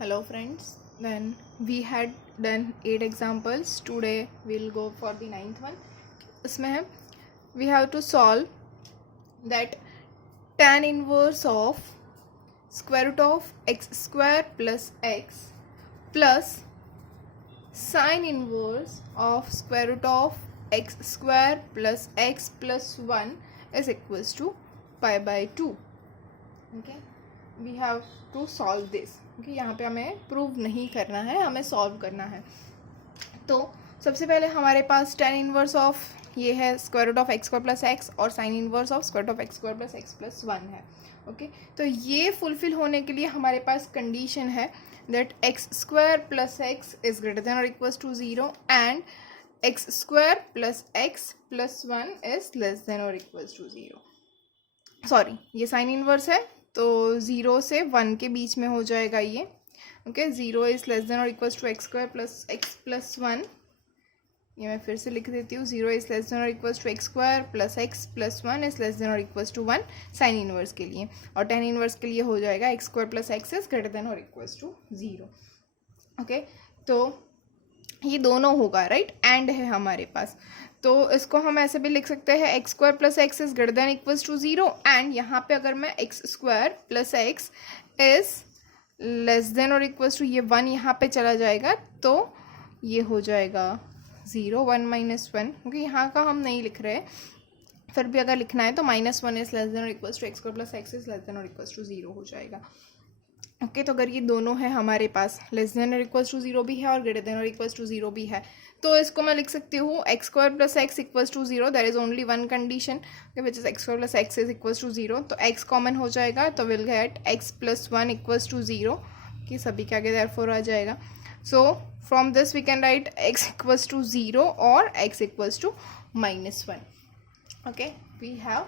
Hello friends, then we had done 8 examples. Today we'll go for the 9th one. इसमें है we have to solve that tan inverse of square root of x square plus sin inverse of square root of x square plus x plus 1 is equals to pi by 2. Okay, we have to solve this. Okay, यहाँ पे हमें prove नहीं करना है, हमें solve करना है. तो सबसे पहले हमारे पास tan इनवर्स ऑफ ये है square root of x square plus x और sine inverse of square root of x square plus x plus 1 है. ओके, तो ये फुलफिल होने के लिए हमारे पास कंडीशन है that x square plus x is greater than और equals to 0 and x square plus x plus 1 is less than और इक्वल्स टू 0. सॉरी, ये साइन इनवर्स है तो 0 से 1 के बीच में हो जाएगा ये. ओके, 0 इज़ लेस देन और equals to x square plus x plus 1. ये मैं फिर से लिख देती हूँ. 0 इज़ लेस देन और equals to x square plus x plus 1 is less than और इक्वल्स टू 1 साइन इनवर्स के लिए, और टेन इनवर्स के लिए हो जाएगा x square plus x is greater than और इक्वल्स टू 0. ओके, तो ये दोनों होगा, राइट. एंड है हमारे पास, तो इसको हम ऐसे भी लिख सकते हैं x square plus x is greater than equals to 0 and यहाँ पे अगर मैं x square plus x is less than और इक्वल्स टू ये 1 यहाँ पे चला जाएगा तो ये हो जाएगा 0 1 माइनस 1, क्योंकि यहाँ का हम नहीं लिख रहे. फिर भी अगर लिखना है तो माइनस 1 इज लेस देन और equals to x square plus x is less than और इक्वल्स टू 0 हो जाएगा. ओके, तो अगर ये दोनों है हमारे पास, लेस देन और इक्वल्स टू 0 भी है और ग्रेटर देन और इक्वल्स टू 0 भी है, तो इसको मैं लिख सकती हूँ x square plus x equals to 0. There is only one condition which is x square plus x is equals to 0. तो एक्स कॉमन हो जाएगा तो will get x plus 1 equals to 0, कि सभी के आगे देयरफॉर आ जाएगा. So from this we can write x equals to 0 और x equals to minus 1. Okay, we have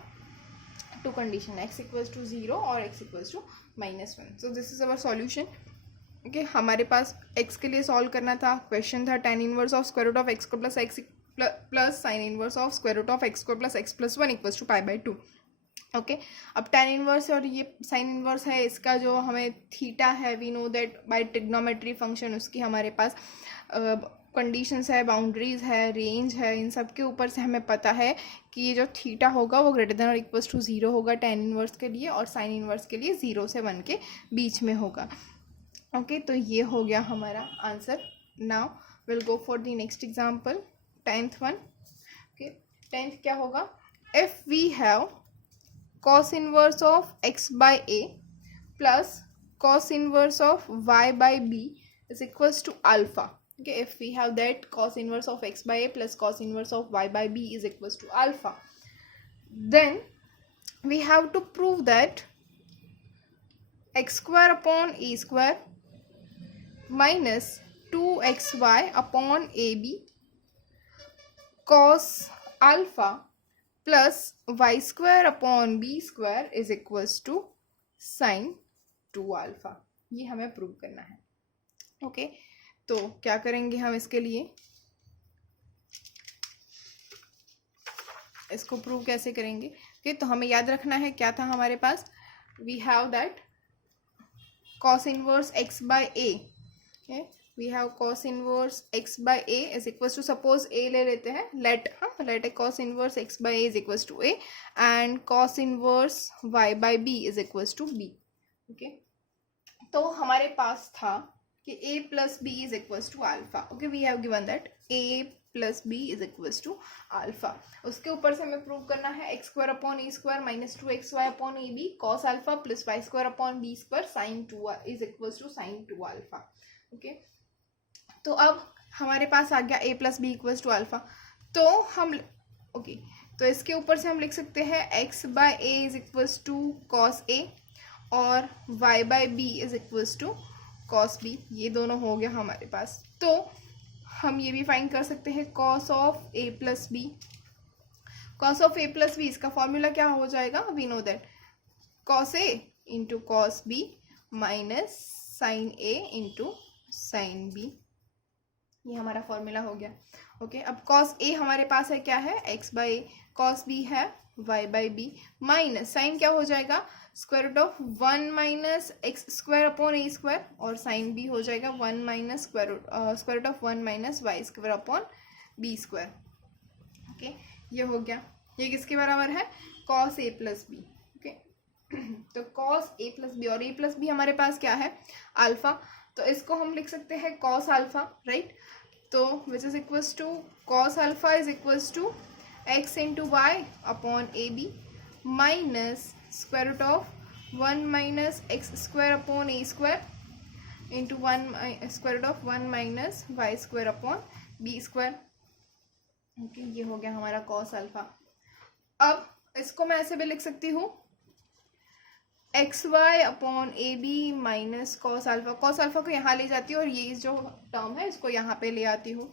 two condition, x equals to 0 और x equals to minus 1. So this is our solution. Okay, हमारे पास x के लिए solve करना था. Question था tan inverse of square root of x square plus x plus sine inverse of square root of x square plus x plus 1 equals to pi by 2. Okay, अब tan inverse और ये sine inverse है, इसका जो हमें theta है, we know that by trigonometry function, उसकी हमारे पास कंडीशंस है, बाउंड्रीज है, रेंज है, इन सब के ऊपर से हमें पता है कि ये जो थीटा होगा वो ग्रेटर देन और इक्वल्स टू 0 होगा tan इनवर्स के लिए, और साइन इनवर्स के लिए 0 से 1 के बीच में होगा. ओके, तो ये हो गया हमारा answer. Now will go for the next example, 10th one. Okay, 10th क्या होगा? If we have cos inverse of x by a plus cos inverse of y by b is equals to alpha. Okay, if we have that cos inverse of x by a plus cos inverse of y by b is equals to alpha, then we have to prove that x square upon a square minus 2xy upon ab cos alpha plus y square upon b square is equals to sin 2 alpha. ये हमें prove करना है. Okay, तो क्या करेंगे हम इसके लिए, इसको प्रूव कैसे करेंगे? ओके, तो हमें याद रखना है क्या था हमारे पास. We have that cos inverse x by a. We have cos inverse x by a is equals to, suppose a ले लेते हैं, let A cos inverse x by a is equals to a and cos inverse y by b is equals to b. Okay, तो हमारे पास था कि a plus B is equals to alpha. Okay, we have given that a plus B is equals to alpha. उसके ऊपर से हमें prove करना है x square upon A square minus 2xy upon A B cos alpha plus y square upon B square sine 2 is equals to sine 2 alpha. Okay, तो अब हमारे पास आ गया a plus b equals to alpha. तो हम okay, तो इसके ऊपर से हम लिख सकते हैं x by A is equals to cos A और y by B is equals to cos B. ये दोनों हो गया हमारे पास. तो हम ये भी फाइंड कर सकते हैं cos of a plus b. Cos of a plus b, इसका फॉर्मूला क्या हो जाएगा? We know that cos a into cos b minus sine a into sine b. ये हमारा फॉर्मूला हो गया. ओके, अब कॉस ए हमारे पास है, क्या है? X by a, cos b है y by b, minus sine क्या हो जाएगा? Square root of 1 minus x square upon A square, और साइन भी हो जाएगा 1 minus square root of 1 minus y square upon B square. Okay, ये हो गया। ये किसके बराबर है? Cos a plus b. Okay, तो कॉस ए प्लस बी, और ए प्लस बी हमारे पास क्या है? अल्फा, तो इसको हम लिख सकते हैं कॉस अल्फा, राइट। तो which is equals to cos alpha is equals to x into y upon A B minus square root of 1 minus x square upon A square into square root of 1 minus y square upon B square. Okay, ये हो गया हमारा cos alpha. अब इसको मैं ऐसे भी लिख सकती हूँ x y upon A B minus cos alpha. Cos alpha को यहाँ ले जाती हूँ और ये जो टर्म है इसको यहाँ पे ले आती हूँ,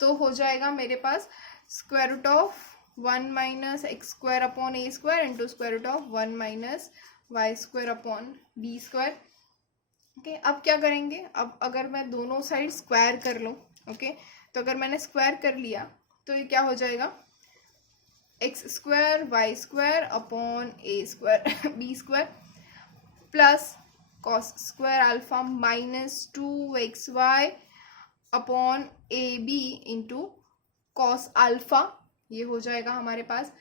तो हो जाएगा मेरे पास square root of 1 minus x square upon A square into square root of 1 minus y square upon B square. Okay, अब क्या करेंगे? अब अगर मैं दोनों साइड स्क्वायर कर लूँ, ओके, तो अगर मैंने स्क्वायर कर लिया तो ये क्या हो जाएगा? X square y square upon ए square B square plus cos square alpha minus 2xy upon ए बी इंटू कॉस अल्फा, ये हो जाएगा हमारे पास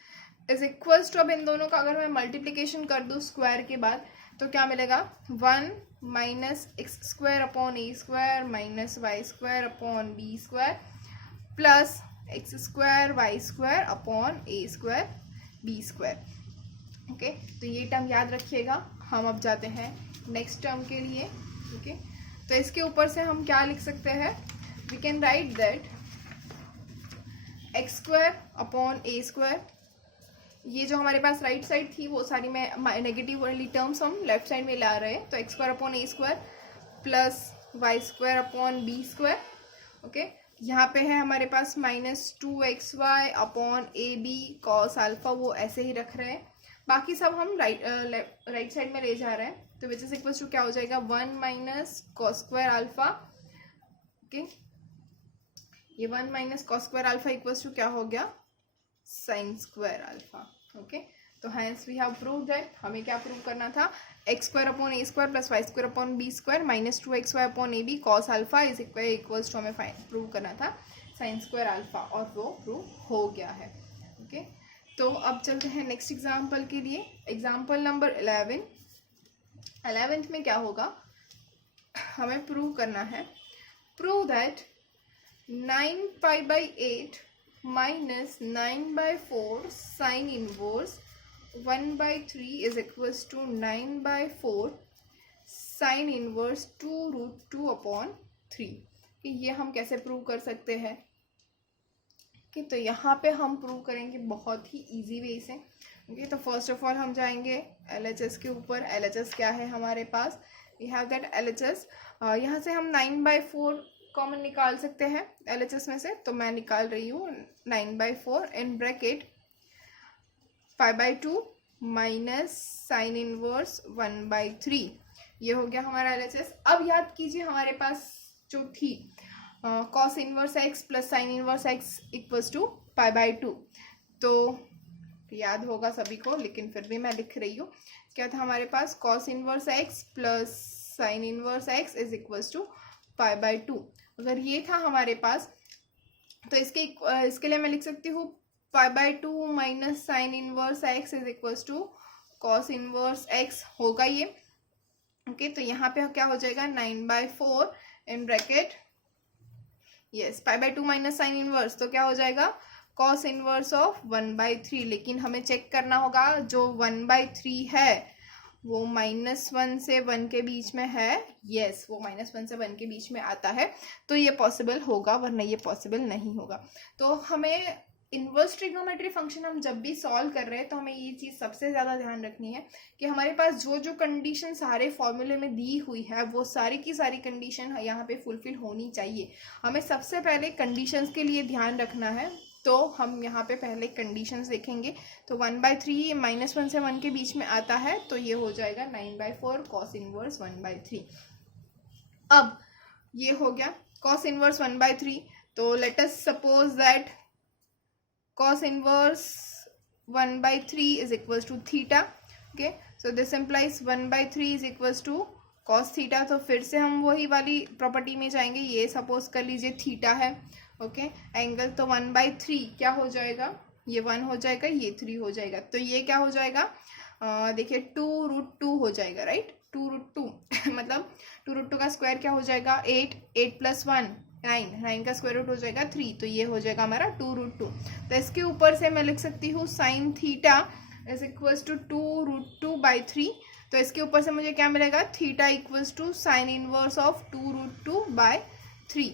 इज इक्वल्स टू, अब इन दोनों का अगर मैं मल्टीप्लिकेशन कर दूँ स्क्वायर के बाद तो क्या मिलेगा? 1 माइनस एक्स स्क्वायर अपॉन ए square minus y square upon B square plus x square y square upon ए स्क्वायर बी स्क्वायर। ओके, तो ये टर्म याद रखिएगा। हम अब जाते हैं नेक्स्ट टर्म के लिए। ओके, तो इसके ऊपर से हम क्या लिख सकते हैं? We can write that x square upon A square, ये जो हमारे पास राइट साइड थी वो सारी में नेगेटिव वाली टर्म्स हम लेफ्ट साइड में ला रहे हैं, तो एक्स स्क्वायर अपॉन ए square plus y square upon B square. Okay, यहाँ पे है हमारे पास minus 2xy upon A B cos alpha, वो ऐसे ही रख रहे हैं, बाकी सब हम राइट साइड में ले जा रहे हैं, तो विच इज इक्वल्स टू क्या हो जाएगा? 1 minus cos square alpha. Okay, ये 1 minus cos square alpha equals to क्या हो गया? Sine square alpha. ओके, तो hence we have prove that, हमें क्या प्रूव करना था? X square upon A square plus y square upon B square minus 2xy upon A B cos alpha is equals to, हमें prove करना था sign square alpha, और वो prove हो गया है। ओके, तो अब चलते हैं नेक्स्ट एग्जाम्पल के लिए। Example number 11। 11th में क्या होगा? हमें प्रूव करना है, prove that 9π/8 minus 9/4 sine inverse 1/3 is equals to 9/4 sine inverse 2√2 upon 3। कि ये हम कैसे प्रूव कर सकते हैं? कि तो यहाँ पे हम प्रूव करेंगे बहुत ही इजी वे से। ओके, तो फर्स्ट ऑफ ऑल हम जाएंगे LHS के ऊपर। LHS क्या है हमारे पास? वी हैव दैट LHS, यहाँ से हम 9/4 कॉमन निकाल सकते हैं LHS में से, तो मैं निकाल रही हूँ 9/4 in bracket π/2 minus sine inverse 1/3, ये हो गया हमारा LHS। अब याद कीजिए हमारे पास जो थी cos inverse x plus sine inverse x equals to π/2, तो याद होगा सभी को, लेकिन फिर भी मैं लिख रही हूँ। क्या था हमारे पास? Cos inverse x plus sine inverse x is equals to π/2। अगर ये था हमारे पास, तो इसके लिए मैं लिख सकती हूँ π/2 minus sine inverse x is equals to cos inverse x होगा ये। ओके, तो यहाँ पे क्या हो जाएगा? 9/4 in bracket, yes, π/2 minus sine inverse, तो क्या हो जाएगा? Cos inverse of 1/3। लेकिन हमें चेक करना होगा जो 1/3 है वो -1 से 1 के बीच में है। यस, वो -1 से 1 के बीच में आता है, तो ये पॉसिबल होगा, वरना ये पॉसिबल नहीं होगा। तो हमें इन्वर्स ट्रिग्नोमेट्री फंक्शन हम जब भी सॉल्व कर रहे हैं तो हमें ये चीज़ सबसे ज़्यादा ध्यान रखनी है कि हमारे पास जो जो कंडीशन सारे फॉर्मूले में दी हुई है वो सारी की सारी कंडीशन यहाँ पे फुलफिल होनी चाहिए। हमें सबसे पहले कंडीशंस के लिए ध्यान रखना है, तो हम यहाँ पे पहले कंडीशंस देखेंगे। तो 1/3 -1 से 1 के बीच में आता है, तो ये हो जाएगा 9/4 कॉस इनवर्स 1/3। अब ये हो गया कॉस इनवर्स 1/3, तो let us suppose that cos inverse 1/3 is equals to theta। Okay, so this implies 1/3 is equals to cos theta. तो फिर से हम वही वाली प्रॉपर्टी में जाएंगे। ये सपोज कर लीजिए थीटा है, ओके एंगल, तो 1/3 क्या हो जाएगा, ये 1 हो जाएगा, ये 3 हो जाएगा, तो ये क्या हो जाएगा, देखिए 2√2 हो जाएगा, राइट, 2√2 मतलब 2√2 का स्क्वायर क्या हो जाएगा 8, 8 + 1 9, 9 का स्क्वायर रूट हो जाएगा 3, तो ये हो जाएगा हमारा 2√2। तो इसके ऊपर से मैं लिख सकती हूँ sine theta is equals to 2√2/3। तो इसके ऊपर से मुझे क्या मिलेगा, theta equals to sine inverse of 2√2/3।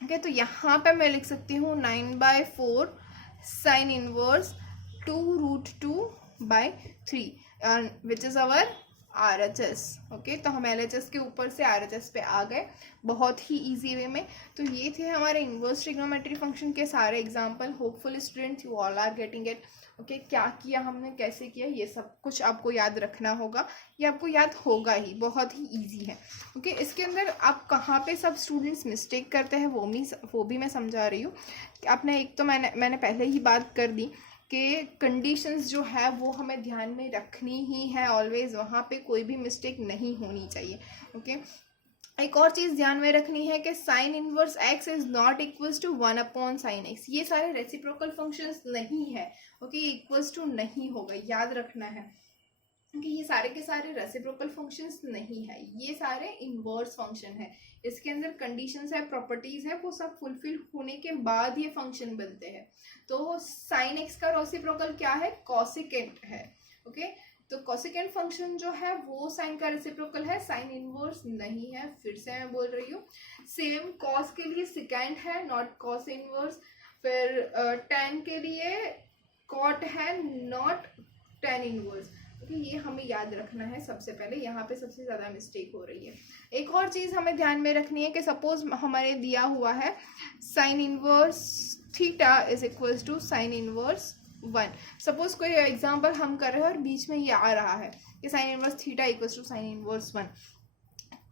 Okay, तो यहाँ पे मैं लिख सकती हूँ 9/4 sine inverse 2√2/3 which is our RHS। Okay, तो हम LHS के ऊपर से RHS पे आ गए बहुत ही इजी वे में। तो ये थे हमारे इनवर्स ट्रिग्नोमेट्री फंक्शन के सारे example. Hopeful students you all are getting it. Okay, क्या किया हमने, कैसे किया, ये सब कुछ आपको याद रखना होगा, ये आपको याद होगा ही, बहुत ही ईजी है। ओके, इसके अंदर आप कहाँ पे सब स्टूडेंट्स मिस्टेक करते हैं वो भी मैं समझा रही हूँ। आपने एक तो मैंने पहले ही बात कर दी कि कंडीशंस जो है वो हमें ध्यान में रखनी ही है ऑलवेज, वहाँ पे कोई भी मिस्टेक नहीं होनी चाहिए। ओके, एक और चीज़ ध्यान में रखनी है कि sine inverse x is not equals to 1/sin x। ये सारे रेसिप्रोकल फंक्शंस नहीं है। ओके, ये इक्वल्स टू नहीं होगा, याद रखना है कि ये सारे के सारे रेसिप्रोकल फंक्शंस नहीं है, ये सारे इनवर्स फंक्शन है। इसके अंदर कंडीशंस है, प्रॉपर्टीज है, वो सब फुलफिल होने के बाद ये फंक्शन बनते हैं। तो साइन एक्स का रेसिप्रोकल क्या है, कॉसेकेंट है। ओके, तो कॉसेकेंट फंक्शन जो है वो साइन का रेसिप्रोकल है, साइन इनवर्स नहीं है। फिर से मैं बोल रही हूँ, सेम कॉस के लिए सेकेंड है, नॉट कॉस इनवर्स। फिर टेन के लिए कॉट है, नॉट टेन इनवर्स। ओके, ये हमें याद रखना है सबसे पहले, यहाँ पे सबसे ज़्यादा मिस्टेक हो रही है। एक और चीज़ हमें ध्यान में रखनी है कि सपोज हमारे दिया हुआ है sine inverse theta is equals to sine inverse 1। Suppose कोई एग्जांपल हम कर रहे हैं और बीच में ये आ रहा है कि sine inverse theta equals to sine inverse 1,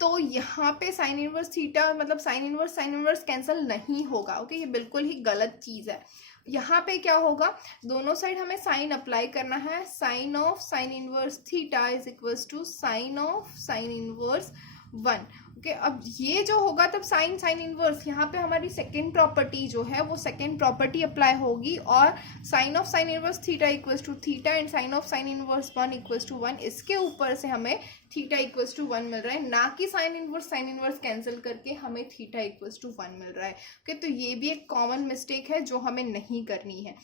तो यहाँ पे साइन इनवर्स थीटा मतलब साइन इनवर्स कैंसिल नहीं होगा। ओके, ये बिल्कुल ही गलत चीज़ है। यहाँ पे क्या होगा, दोनों साइड हमें साइन अप्लाई करना है। Sine of sine inverse theta is equals to sine of sine inverse 1। Okay, अब ये जो होगा तब साइन साइन इनवर्स, यहाँ पे हमारी सेकेंड प्रॉपर्टी जो है वो सेकेंड प्रॉपर्टी अप्लाई होगी, और sine of sine inverse theta equals to theta and sine of sine inverse 1 equals to 1। इसके ऊपर से हमें थीटा इक्वल्स टू 1 मिल रहा है, ना कि साइन इनवर्स कैंसिल करके हमें थीटा इक्वल्स टू 1 मिल रहा है। ओके, तो ये भी एक कॉमन मिस्टेक है जो हमें नहीं करनी है।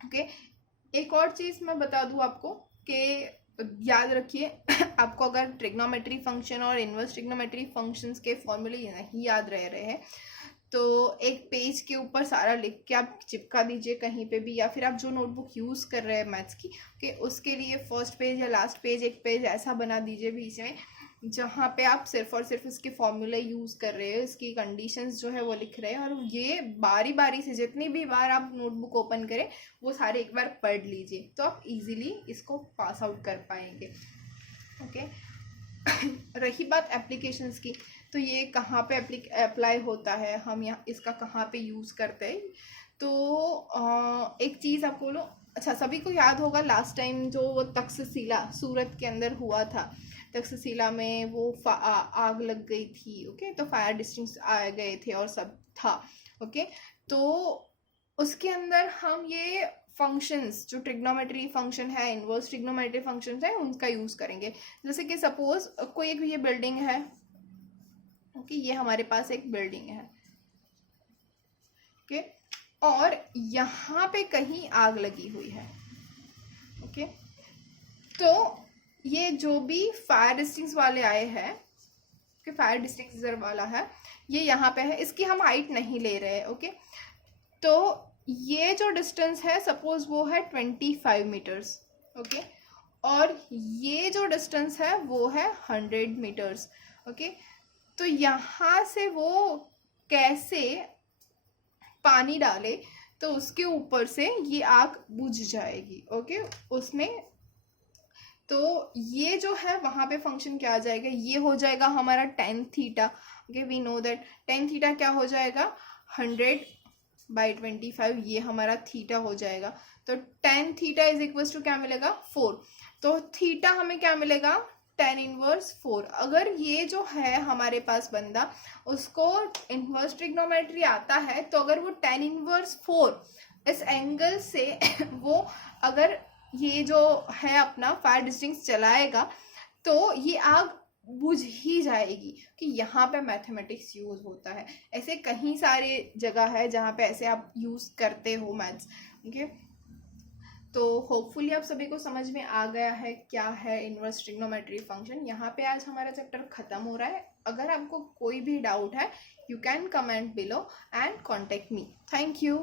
ओके, एक और चीज़ मैं बता दूँ आपको कि याद रखिए आपको अगर ट्रिग्नोमेट्री फंक्शन और इनवर्स ट्रिग्नोमेट्री फंक्शंस के फॉर्मूले नहीं याद रह रहे हैं तो एक पेज के ऊपर सारा लिख के आप चिपका दीजिए कहीं पे भी, या फिर आप जो नोटबुक यूज़ कर रहे हैं मैथ्स की कि उसके लिए फर्स्ट पेज या लास्ट पेज एक पेज ऐसा बना दीजिए बीच में जहाँ पे आप सिर्फ और सिर्फ इसके फॉर्मूले यूज़ कर रहे हो, इसकी कंडीशंस जो है वो लिख रहे हैं, और ये बारी बारी से जितनी भी बार आप नोटबुक ओपन करें वो सारे एक बार पढ़ लीजिए, तो आप इजीली इसको पास आउट कर पाएंगे। ओके, रही बात एप्लीकेशंस की, तो ये कहाँ पे अप्लाई होता है, हम यहाँ इसका कहाँ पे यूज़ करते हैं, तो एक चीज़ आपको बोलो, अच्छा सभी को याद होगा लास्ट टाइम जो वो तक्षशिला सूरत के अंदर हुआ था, तक्षशिला में वो आग लग गई थी। ओके, तो फायर डिस्टिंग्स आ गए थे और सब था। ओके, तो उसके अंदर हम ये फंक्शंस जो ट्रिग्नोमेट्री फंक्शन है, इनवर्स ट्रिग्नोमेट्री फंक्शंस है, उनका यूज़ करेंगे। जैसे कि सपोज कोई एक ये बिल्डिंग है, ओके, ये हमारे पास एक बिल्डिंग है, ओके, और यहाँ पे कहीं आग लगी हुई है। ओके, तो ये जो भी फायर डिस्टिंग्स वाले आए हैं, कि फायर डिस्टिंग्विशर वाला है, ये यहाँ पे है, इसकी हम हाइट नहीं ले रहे हैं। ओके, तो ये जो डिस्टेंस है सपोज वो है 25 मीटर्स। ओके, और ये जो डिस्टेंस है वो है 100 मीटर्स। ओके, तो यहाँ से वो कैसे पानी डाले तो उसके ऊपर से ये आग बुझ जाएगी। ओके, उसमें तो ये जो है वहाँ पे फंक्शन क्या आ जाएगा, ये हो जाएगा हमारा tan theta. Okay, we know that tan theta क्या हो जाएगा 100/25, ये हमारा थीटा हो जाएगा। तो tan theta is equals to क्या मिलेगा 4। तो थीटा हमें क्या मिलेगा, tan इनवर्स 4। अगर ये जो है हमारे पास बंदा, उसको इनवर्स ट्रिग्नोमेट्री आता है, तो अगर वो tan इनवर्स 4 इस एंगल से वो अगर ये जो है अपना फायर डिस्टिंक्स चलाएगा, तो ये आग बुझ ही जाएगी कि यहाँ पे मैथमेटिक्स यूज होता है। ऐसे कहीं सारे जगह है जहाँ पे ऐसे आप यूज करते हो मैथ्स। ओके, तो होपफुली आप सभी को समझ में आ गया है क्या है इनवर्स ट्रिग्नोमेट्री फंक्शन। यहाँ पे आज हमारा चैप्टर खत्म हो रहा है। अगर आपको कोई भी डाउट है, you can comment below and contact me. Thank you.